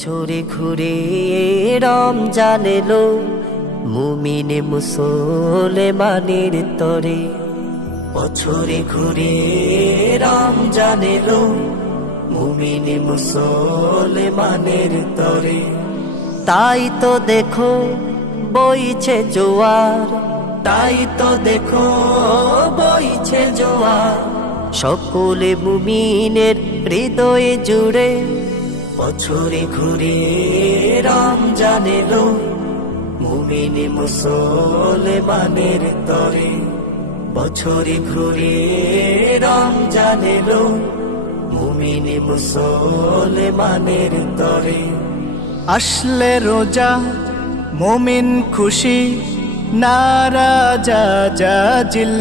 ছুরি ঘুরে রমজান এলো, মুমিনে মুসলমানের তরে। বছরে ঘুরে রমজান এলো, মুমিনে মুসলমানের তরে। তাই তো দেখো বইছে জোয়ার, তাই তো দেখো বইছে জোয়ার, সকলে মুমিনের হৃদয়ে জুড়ে। বছরে ঘুরে রমজান এলো, মুমিনে মুসলমানের তরে। বছরে ঘুরে রমজান এলো, মুমিনে মুসলমানের তরে। আসলে রোজা মুমিন খুশি, নারাজা জাজিল।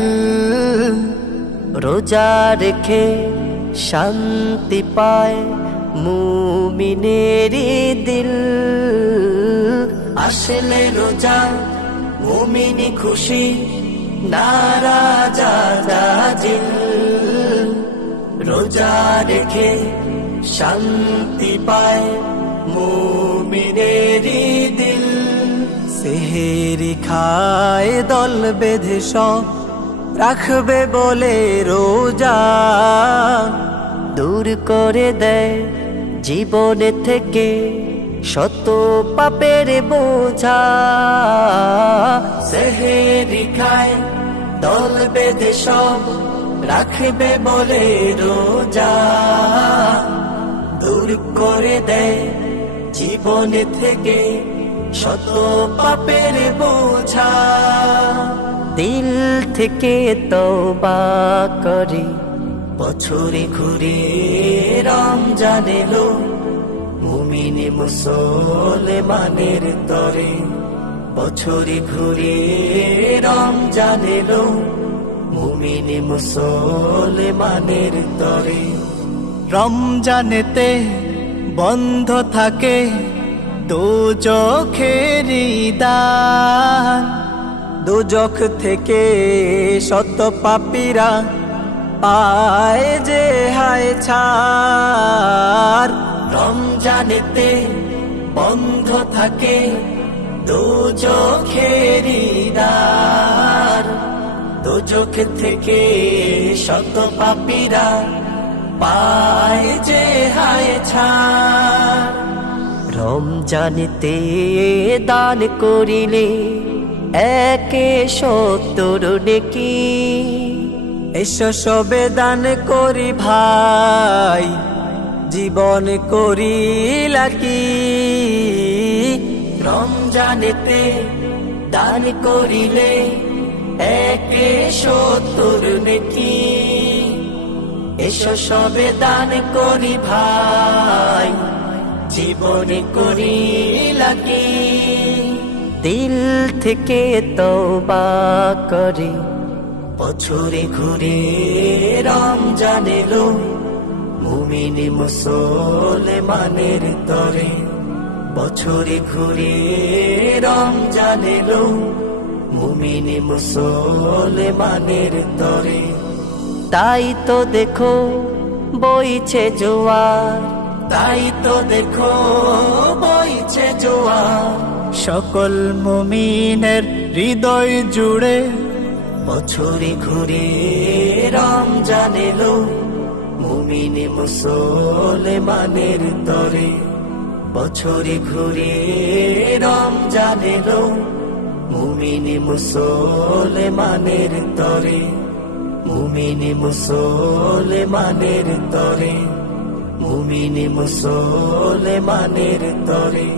রোজা রেখে শান্তি পায় মুমিনের দিল। আসলে রোজা মুমিন খুশি, নারাজা জাজিল। রোজা রেখে শান্তি পায় মুমিনের দিল। সেহেরি খায় দল বেঁধে সব, রাখবে বলে রোজা। দূর করে দেয় জীবনে থেকে শত পাপের বোঝা। সেহেরি খায় দল বেঁধে সব, রাখবে বলে রোজা। দূর করে দেয় জীবনে থেকে শত পাপের বোঝা। দিল থেকে তওবা করে বছরে ঘুরে রমজান এলো, মুমিনে মুসলমানের তরে। বছরে ঘুরে রমজান এলো, মুমিনে মুসলমানের তরে। রমজানেতে বন্ধ থাকে দোজখেরি দ্বার। দোজখ থেকে শত পাপীরা পায় যে হায় ছাড়। রমজানেতে বন্ধ থাকে দোজখেরি দ্বার। দোজখ থেকে শত পাপীরা পায় যে হায় ছাড়। রমজানেতে দান করিলে একে 70 নেকি। এসো সবে দান করি ভাই, জীবন করি লাকি। রমজানেতে দান করিলে একে 70 নেকি। এসো সবে দান করি ভাই, জীবনে করি লাকি। দিল থেকে তওবা করে বছরে ঘুরে রমজান এলো, মুমিনে মুসলমানের তরে। বছরে ঘুরে রমজান এলো, মুমিনে মুসলমানের তরে। তাই তো দেখো বইছে জোয়ার, তাই তো দেখো বইছে জোয়ার, সকল মুমিনের হৃদয় জুড়ে। বছরে ঘুরে রমজান এলো, মুমিনে মুসলমানের তরে। বছরে ঘুরে রমজান এলো, মুমিনে মুসলমানের তরে। মুমিনে মুসলমানের তরে, মুমিনে মুসলমানের তরে।